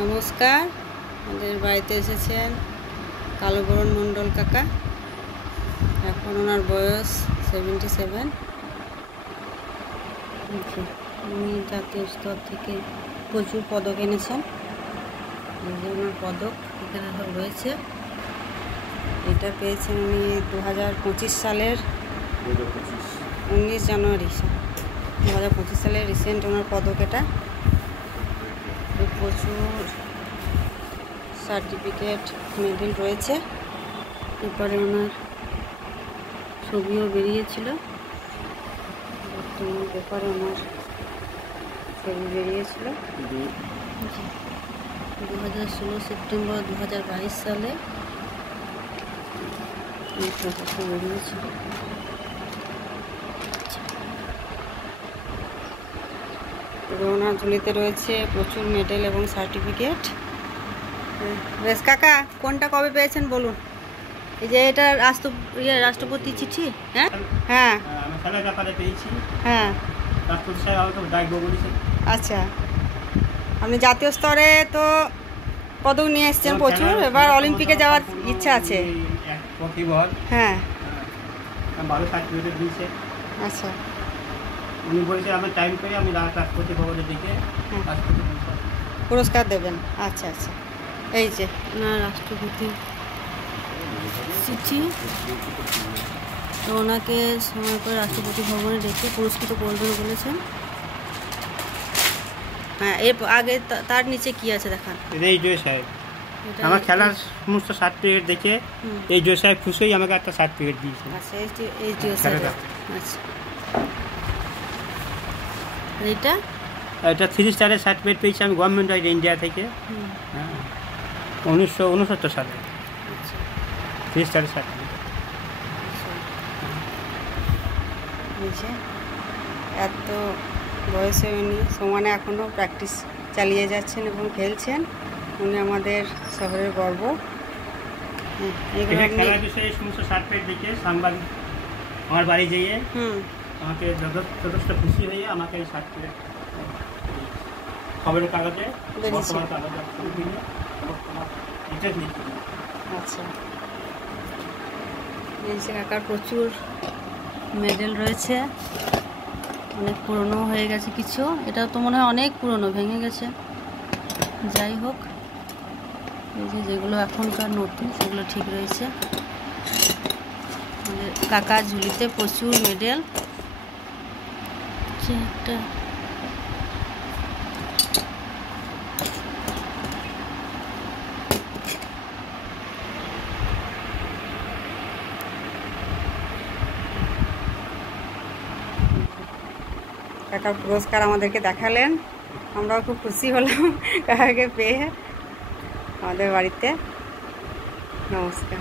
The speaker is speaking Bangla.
নমস্কার। আমাদের বাড়িতে এসেছেন কালুবরণ মণ্ডল কাকা। এখন ওনার বয়স 77। উনি জাতীয় স্তর থেকে প্রচুর পদক এনেছেন। ওনার পদক এখানে সব রয়েছে। এটা পেয়েছেন উনি 2025 সালের 19 জানুয়ারি 2025 সালের রিসেন্ট ওনার পদক। এটা প্রচুর সার্টিফিকেট মেডেল রয়েছে। এরপরে ওনার ছবিও বেরিয়েছিল, বর্তমান পেপারে ওনার ছবি বেরিয়েছিল 2016 সেপ্টেম্বর 2022 সালে এই ছবিটা বেরিয়েছিল। ওনার ঝুলিতে রয়েছে প্রচুর মেডেল এবং সার্টিফিকেট। বেশ কাকা, কোনটা কবে পেয়েছেন বলুন? এই যে এটা রাষ্ট্রপতি চিঠি। হ্যাঁ হ্যাঁ হ্যাঁ, আচ্ছা। আপনি জাতীয় স্তরে তো পদক নিয়ে এসছেন প্রচুর, এবার অলিম্পিকে যাওয়ার ইচ্ছা আছে। হ্যাঁ আচ্ছা, উনি বলেছে আমি টাইম করে আমি রাষ্ট্রপতি ভবনে ডেকে পুরস্কার দেবেন। আচ্ছা আচ্ছা, এই যে না রাষ্ট্রপতি চিঠি, তো ওনাকে সময় করে রাষ্ট্রপতি ভবনে ডেকে পুরস্কৃত করবেন বলেছেন। হ্যাঁ, এর আগে তার নিচে কি আছে দেখান। এই জয় সাহেব আমার খেলার সমস্ত সার্টিফিকেট দেখে এই জয় সাহেব খুশি হয়ে আমাকে একটা সার্টিফিকেট দিয়েছে। আচ্ছা, এই জয় সাহেব। আচ্ছা, এইটা এটা 3 স্টারের সার্টিফিকেট পেয়েছি আমি গভর্নমেন্ট অফ ইন্ডিয়া থেকে। হ্যাঁ, 1969 সালে 3 স্টারের সার্টিফিকেট। এত বয়সে উনি সমানে এখনও প্র্যাকটিস চালিয়ে যাচ্ছেন এবং খেলছেন। উনি আমাদের শহরের গর্ব। খেলার বিষয়ে সমস্ত সার্টিফিকেট দেখে সাংবাদিক আমার বাড়ি যেয়ে আমাকে যথেষ্ট খুশি হয়ে আমাকে এই সার্টিফিকেট খবরের কাগজে আচ্ছা, এই কাকার প্রচুর মেডেল রয়েছে, অনেক পুরনো হয়ে গেছে কিছু। এটা তো মনে হয় অনেক পুরনো, ভেঙে গেছে। যাই হোক, এই যে যেগুলো এখনকার নতুন সেগুলো ঠিক রয়েছে। আমাদের কাকার ঝুলিতে প্রচুর মেডেল। একটা কাকার পুরস্কার আমাদেরকে দেখালেন, আমরাও খুব খুশি হলাম কাকাকে পেয়ে আমাদের বাড়িতে। নমস্কার।